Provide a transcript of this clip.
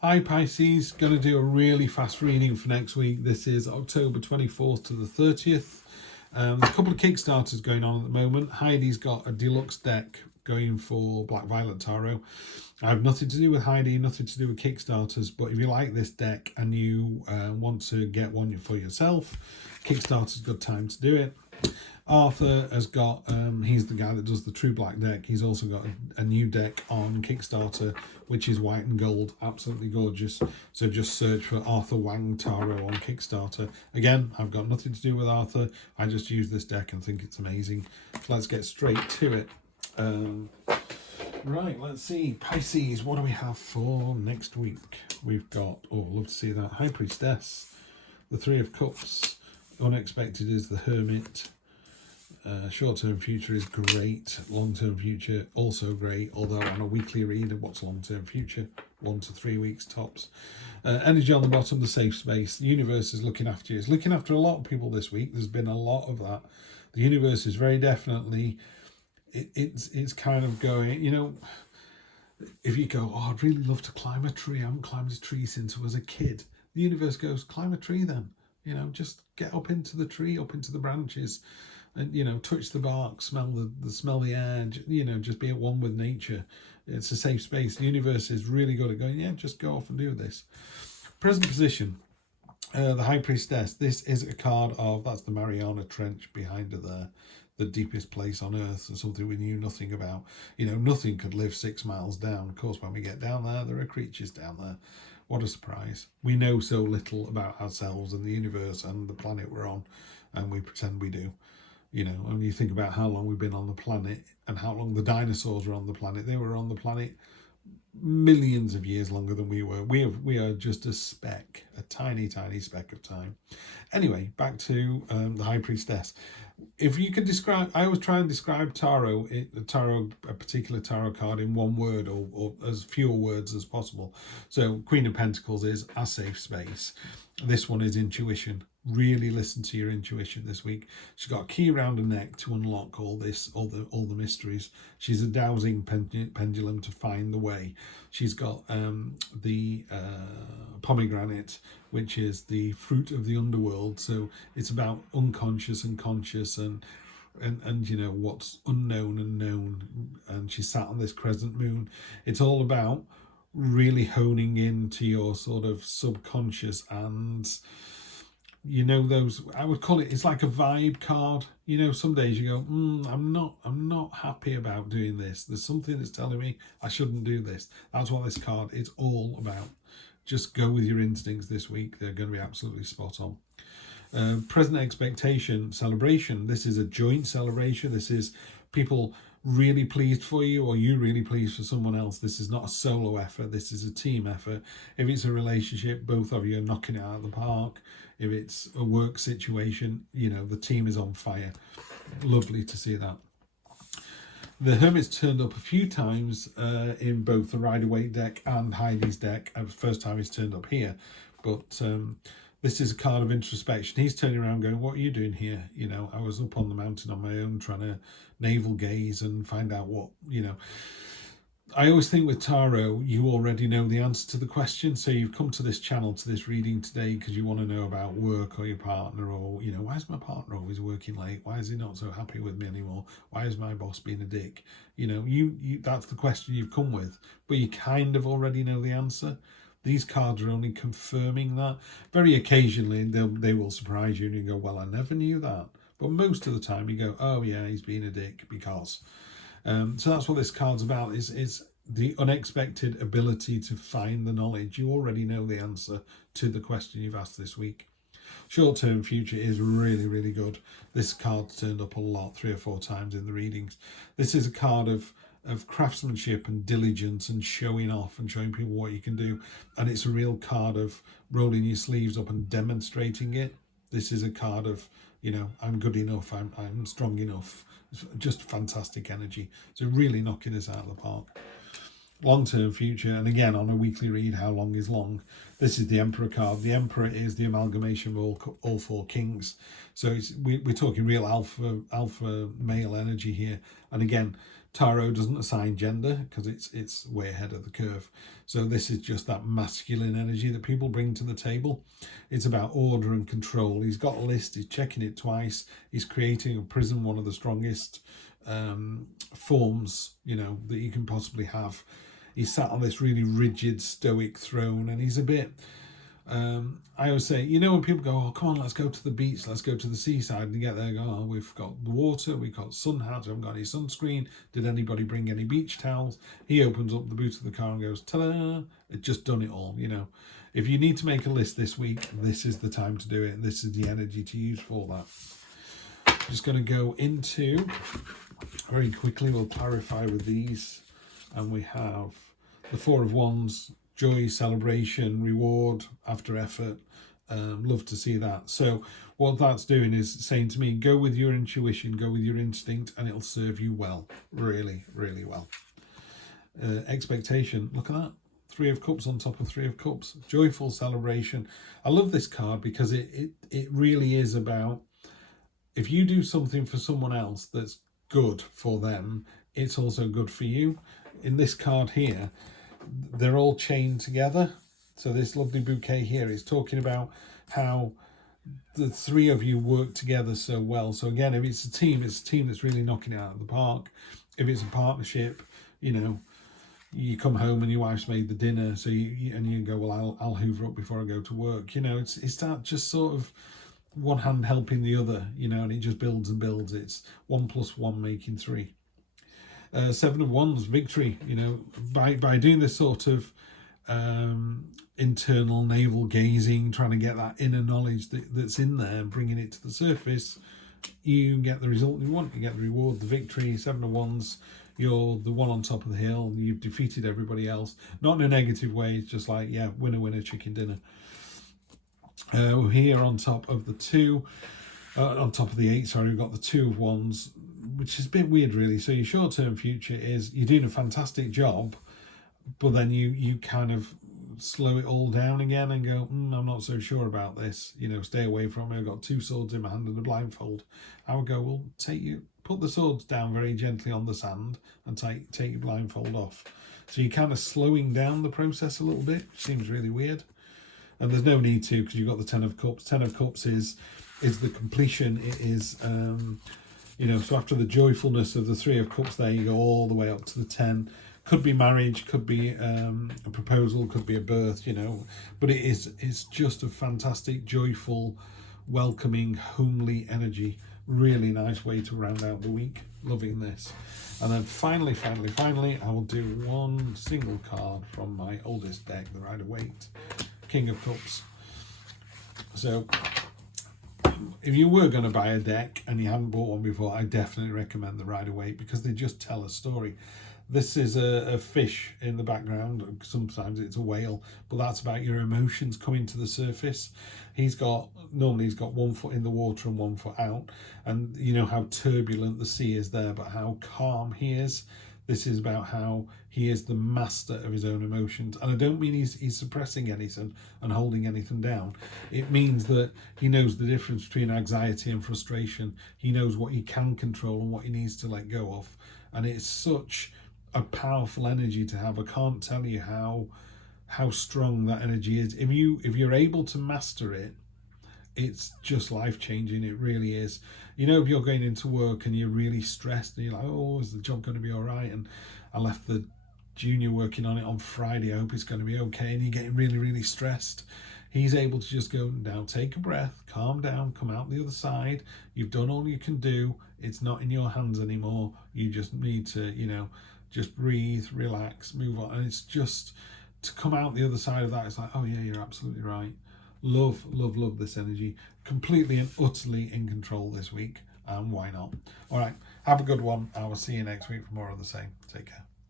Hi Pisces, going to do a really fast reading for next week. This is October 24th to the 30th. There's a couple of Kickstarters going on at the moment. Heidi's got a deluxe deck going for Black Violet Tarot. I have nothing to do with Heidi, nothing to do with Kickstarters, but if you like this deck and you want to get one for yourself, Kickstarter's a good time to do it. Arthur has got, he's the guy that does the True Black deck. He's also got a new deck on Kickstarter, which is white and gold, absolutely gorgeous. So just search for Arthur Wang Tarot on Kickstarter. Again, I've got nothing to do with Arthur. I just use this deck and think it's amazing. So let's get straight to it. Right, let's see. Pisces, what do we have for next week? We've got, oh, love to see that, High Priestess, the Three of Cups, unexpected is the Hermit. Short-term future is great. Long-term future also great, although on a weekly read of what's long-term future, 1 to 3 weeks tops. Energy on the bottom, the safe space. The universe is looking after you. It's looking after a lot of people this week. There's been a lot of that. The universe is very definitely, it's kind of going, you know, if you go, oh, I'd really love to climb a tree. I haven't climbed a tree since I was a kid. The universe goes, climb a tree then. You know, just get up into the tree, up into the branches. And, you know, touch the bark, smell the air, you know, just be at one with nature. It's a safe space. The universe is really good at going, yeah, just go off and do this. Present position, the High Priestess. This is a card of, that's the Mariana Trench behind her there, the deepest place on earth, and something we knew nothing about. You know, nothing could live 6 miles down. Of course, when we get down there are creatures down there. What a surprise. We know so little about ourselves and the universe and the planet we're on, and we pretend we do. You know, when you think about how long we've been on the planet and how long the dinosaurs were on the planet, they were on the planet millions of years longer than we were. We are just a speck, a tiny, tiny speck of time. Anyway, back to the High Priestess. If you could describe, I always try and describe tarot, a particular tarot card in one word or as fewer words as possible. So Queen of Pentacles is a safe space. This one is intuition. Really listen to your intuition this week. She's got a key around her neck to unlock all the mysteries. She's a dowsing pendulum to find the way. She's got the pomegranate, which is the fruit of the underworld. So it's about unconscious and conscious and you know, what's unknown and known. And she's sat on this crescent moon. It's all about really honing into your sort of subconscious and, you know, those, I would call it, it's like a vibe card. You know, some days you go, I'm not happy about doing this. There's something that's telling me I shouldn't do this. That's what this card is all about. Just go with your instincts this week. They're going to be absolutely spot on. Present expectation, celebration. This is a joint celebration. This is people really pleased for you or you really pleased for someone else. This is not a solo effort. This is a team effort. If it's a relationship, both of you are knocking it out of the park. If it's a work situation, you know, the team is on fire. Lovely to see that. The Hermit's turned up a few times in both the Rider-Waite deck and Heidi's deck. First time he's turned up here, but this is a card of introspection. He's turning around going, what are you doing here? You know, I was up on the mountain on my own trying to navel gaze and find out what, you know. I always think with tarot, you already know the answer to the question. So you've come to this channel, to this reading today, because you want to know about work or your partner, or, you know, why is my partner always working late? Why is he not so happy with me anymore? Why is my boss being a dick? You know, you that's the question you've come with, but you kind of already know the answer. These cards are only confirming that. Very occasionally, they will surprise you and you go, well, I never knew that. But most of the time you go, oh yeah, he's being a dick because. So that's what this card's about, is the unexpected ability to find the knowledge. You already know the answer to the question you've asked this week. Short-term future is really, really good. This card's turned up a lot, 3 or 4 times in the readings. This is a card of craftsmanship and diligence and showing off and showing people what you can do. And it's a real card of rolling your sleeves up and demonstrating it. This is a card of, you know, I'm good enough, I'm strong enough. It's just fantastic energy. So really knocking this out of the park. Long-term future, and again on a weekly read, how long is long? This is the Emperor card. The Emperor is the amalgamation of all 4 kings. So we're talking real alpha male energy here. And again, Tarot doesn't assign gender because it's way ahead of the curve. So this is just that masculine energy that people bring to the table. It's about order and control. He's got a list, he's checking it twice, he's creating a prism, one of the strongest forms, you know, that you can possibly have. He's sat on this really rigid stoic throne, and he's a bit I always say, you know, when people go, oh, come on, let's go to the beach, let's go to the seaside, and you get there and go, oh, we've got the water, we've got sun hats, we haven't got any sunscreen, did anybody bring any beach towels? He opens up the boot of the car and goes, ta-da, it's just done it all, you know. If you need to make a list this week, this is the time to do it, and this is the energy to use for that. I'm just going to go into, very quickly, we'll clarify with these, and we have the Four of Wands, joy, celebration, reward after effort. Love to see that. So what that's doing is saying to me, go with your intuition, go with your instinct, and it'll serve you well. Really, really well. Expectation, look at that. Three of Cups on top of Three of Cups. Joyful celebration. I love this card because it really is about, if you do something for someone else that's good for them, it's also good for you. In this card here, they're all chained together. So this lovely bouquet here is talking about how the three of you work together so well. So again, if it's a team that's really knocking it out of the park. If it's a partnership, you know, you come home and your wife's made the dinner, so you go, well, I'll hoover up before I go to work. You know, it's that just sort of one hand helping the other, you know, and it just builds and builds. It's 1 + 1 making 3. Seven of Wands, victory, you know, by doing this sort of internal navel gazing, trying to get that inner knowledge that's in there and bringing it to the surface, you get the result you want. You get the reward, the victory. Seven of Wands, you're the one on top of the hill, you've defeated everybody else, not in a negative way, it's just like, yeah, winner winner chicken dinner. We're here on top of the two, on top of the 8, sorry, we've got the Two of Wands, which is a bit weird really. So your short-term future is you're doing a fantastic job, but then you kind of slow it all down again and go, I'm not so sure about this, you know, stay away from it. I've got 2 swords in my hand and a blindfold. I would go, well, put the swords down very gently on the sand and take your blindfold off. So you're kind of slowing down the process a little bit, which seems really weird. And there's no need to, because you've got the Ten of Cups. Ten of Cups is the completion. It is you know, so after the joyfulness of the Three of Cups there, you go all the way up to the 10. Could be marriage, could be a proposal, could be a birth, you know. But it's just a fantastic, joyful, welcoming, homely energy. Really nice way to round out the week. Loving this. And then finally, I will do one single card from my oldest deck, the Rider-Waite, King of Cups. So if you were going to buy a deck and you haven't bought one before, I definitely recommend the Rider-Waite because they just tell a story. This is a fish in the background. Sometimes it's a whale, but that's about your emotions coming to the surface. Normally he's got 1 foot in the water and 1 foot out. And you know how turbulent the sea is there, but how calm he is. This is about how he is the master of his own emotions. And I don't mean he's suppressing anything and holding anything down. It means that he knows the difference between anxiety and frustration. He knows what he can control and what he needs to let go of. And it's such a powerful energy to have. I can't tell you how strong that energy is. If you're able to master it, it's just life-changing. It really is. You know, if you're going into work and you're really stressed and you're like, oh, is the job going to be all right? And I left the junior working on it on Friday, I hope it's going to be okay. And you're getting really, really stressed. He's able to just go, now take a breath, calm down, come out the other side. You've done all you can do. It's not in your hands anymore. You just need to, you know, just breathe, relax, move on. And it's just to come out the other side of that, it's like, oh yeah, you're absolutely right. Love, love, love this energy. Completely and utterly in control this week. And why not? All right, have a good one. I will see you next week for more of the same. Take care.